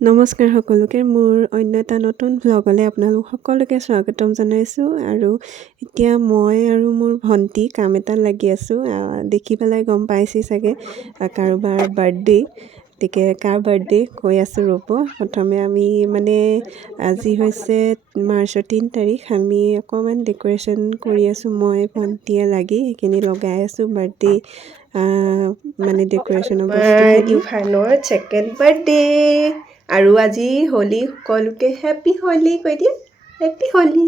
নমস্কাৰ সকলোকে মোৰ অন্য এটা নতুন ভ্লগলৈ আপোনালোক সকলোকে স্বাগতম জনাইছোঁ আৰু এতিয়া মই আৰু মোৰ ভণ্টি কাম এটাত লাগি আছোঁ দেখি পেলাই গম পাইছি চাগে কাৰোবাৰ বাৰ্থডে গতিকে কাৰ বাৰ্থডে কৈ আছোঁ ৰ'ব প্ৰথমে আমি মানে আজি হৈছে মাৰ্চৰ 3 তাৰিখ আমি অকণমান ডেক'ৰেশ্যন কৰি আছোঁ মই ভণ্টিয়ে লাগি সেইখিনি লগাই আছোঁ বাৰ্থডে মানে ডেক'ৰেশ্যনৰ বস্তু ইউফানৰ ছেকেণ্ড বাৰ্থডে আৰু আজি হোলী সকলোকে হেপী হোলী কৈ দিয়ে হেপী হোলী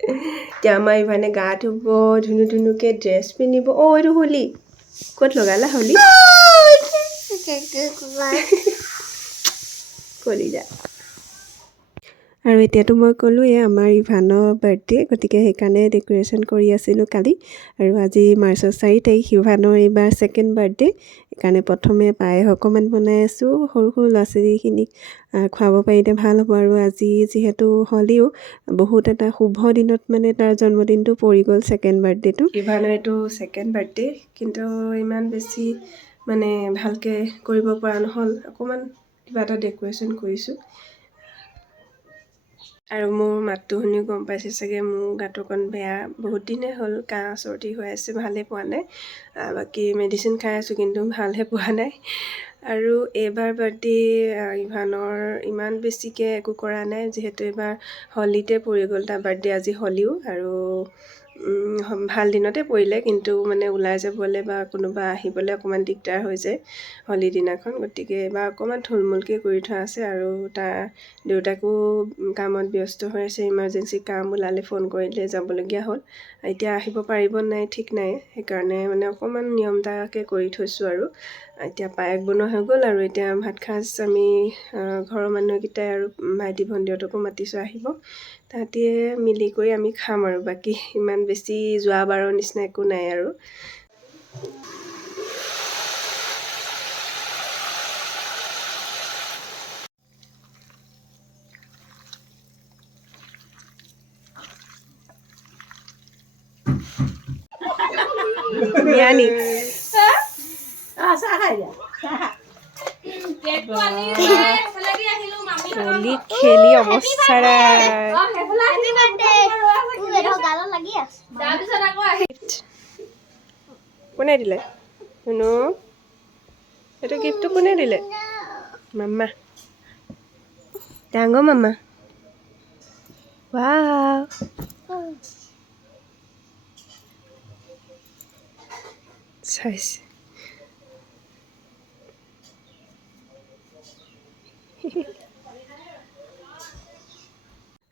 এতিয়া আমাৰ ইভানে গা ধুব ধুনুকৈ ড্ৰেছ পিন্ধিব এইটো হোলী ক'ত লগালা হোলী কলি যা আৰু এতিয়াতো মই ক'লোঁ আমাৰ ইভানৰ বাৰ্থডে গতিকে সেইকাৰণে ডেক'ৰেশ্যন কৰি আছিলোঁ কালি আৰু আজি মাৰ্চৰ 4 তাৰিখ ইভানৰ এইবাৰ ছেকেণ্ড বাৰ্থডে সেইকাৰণে প্ৰথমে পায়স অকণমান বনাই আছোঁ সৰু সৰু ল'ৰা ছোৱালীখিনিক খুৱাব পাৰিলে ভাল হ'ব আৰু আজি যিহেতু হ'লেও বহুত এটা শুভ দিনত মানে তাৰ জন্মদিনটো পৰি গ'ল ছেকেণ্ড বাৰ্থডেটো ইভানৰ এইটো ছেকেণ্ড বাৰ্থডে কিন্তু ইমান বেছি মানে ভালকৈ কৰিব পৰা নহ'ল অকণমান কিবা এটা ডেক'ৰেশ্যন কৰিছোঁ আৰু মোৰ মাতটো শুনি গম পাইছে চাগে মোৰ গাটো অকণ বেয়া বহুত দিনে হ'ল কাহ চৰ্দি হৈ আছে ভালেই পোৱা নাই বাকী মেডিচিন খাই আছোঁ কিন্তু ভালহে পোৱা নাই আৰু এইবাৰ বাৰ্থডে ইভানৰ ইমান বেছিকৈ একো কৰা নাই যিহেতু এইবাৰ হলিতে পৰি গ'ল তাৰ বাৰ্থডে আজি হলিও আৰু ভাল দিনতে পৰিলে কিন্তু মানে ওলাই যাবলৈ বা কোনোবা আহিবলৈ অকণমান দিগদাৰ হৈ যায় হলি দিনাখন গতিকে এইবাৰ অকণমান থুলমূলকৈ কৰি থোৱা আছে আৰু তাৰ দেউতাকো কামত ব্যস্ত হৈ আছে ইমাৰ্জেঞ্চি কাম ওলালে ফোন কৰিলে যাবলগীয়া হ'ল এতিয়া আহিব পাৰিব নাই ঠিক নাই সেইকাৰণে মানে অকণমান নিয়ম এটাকৈ কৰি থৈছোঁ আৰু এতিয়া পায়স বনোৱা হৈ গ'ল আৰু এতিয়া ভাত সাজ আমি ঘৰৰ মানুহকেইটাই আৰু ভাইটি ভণ্টিহঁতকো মাতিছোঁ আহিব তাহাঁতে মিলি কৰি আমি খাম আৰু বাকী ইমান বেছি যোৱাবাৰৰ নিচিনা একো নাই আৰু হোলী খেলি অৱস্থা কোনে দিলে শুনো এইটো গিফ্টটো কোনে দিলে মামা ডাঙৰ মামা ৱাও চাইছে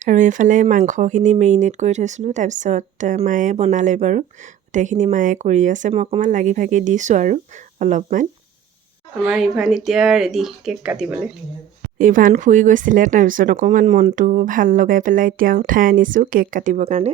আৰু এইফালে মাংসখিনি মেৰিনেট কৰি থৈছিলোঁ তাৰপিছত মায়ে বনালে বাৰু গোটেইখিনি মায়ে কৰি আছে মই অকণমান লাগি ভাগি দিছোঁ আৰু অলপমান আমাৰ ইভান এতিয়া ৰেডি কেক কাটিবলৈ ইভান শুই গৈছিলে তাৰপিছত অকণমান মনটো ভাল লগাই পেলাই এতিয়া উঠাই আনিছোঁ কেক কাটিবৰ কাৰণে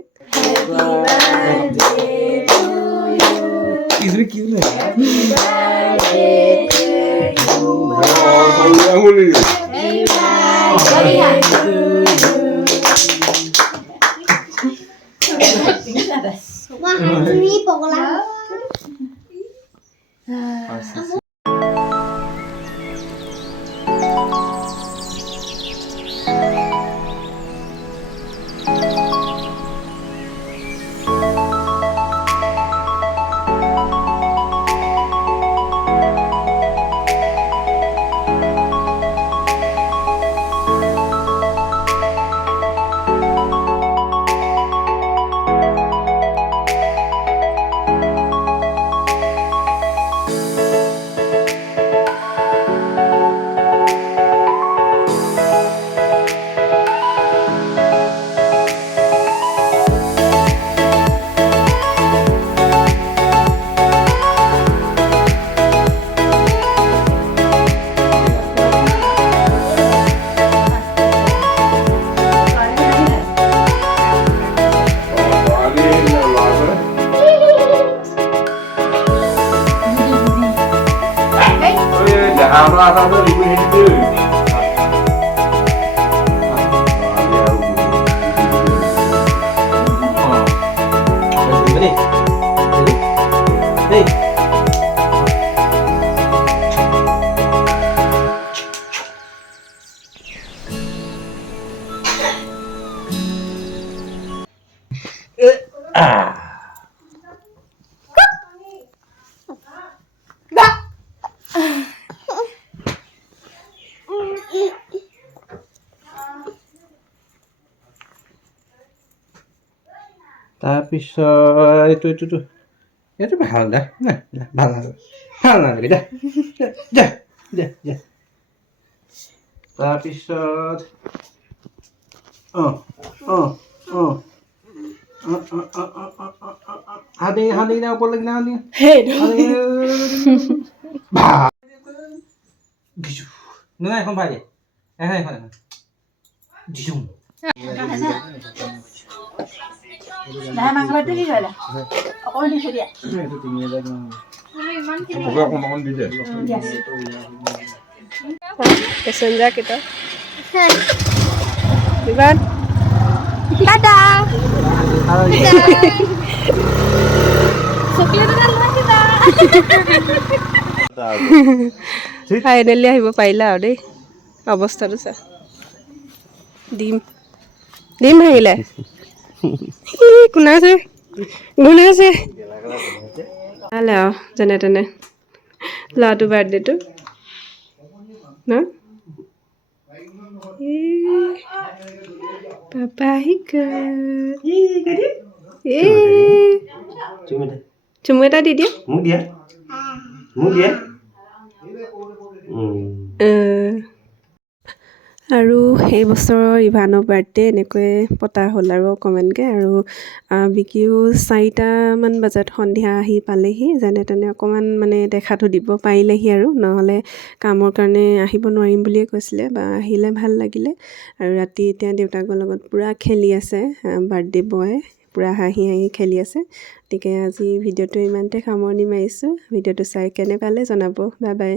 তাৰপিছত এইটো ভাল দে ভাল নালাগে দে তাৰপিছত হানি না ওপৰলৈ কিনা হানি নাই এখন ভাই এখন পেচেঞ্জাৰ কেইটা বিমান ফাইনেলি আহিব পাৰিলা আৰু দেই অৱস্থাটো চা ডিম ভাঙিলে কোনাইছে ভাল আৰু যেনে তেনে ল'ৰাটো বাৰ্থডেটো ন পাপা আহি চুমু এটা দি দিয়া আৰু সেই বছৰৰ ইভানৰ বাৰ্থডে এনেকৈয়ে পতা হ'ল আৰু অকণমানকৈ আৰু বিকিও 4টামান বজাত সন্ধিয়া আহি পালেহি যেনে তেনে অকণমান মানে দেখাটো দিব পাৰিলেহি আৰু নহ'লে কামৰ কাৰণে আহিব নোৱাৰিম বুলিয়ে কৈছিলে বা আহিলে ভাল লাগিলে আৰু ৰাতি এতিয়া দেউতাকৰ লগত পূৰা খেলি আছে বাৰ্থডে বয় পূৰা হাঁহি খেলি আছে গতিকে আজি ভিডিঅ'টো ইমানতে সামৰণি মাৰিছোঁ ভিডিঅ'টো চাই কেনে পালে জনাব বাই বাই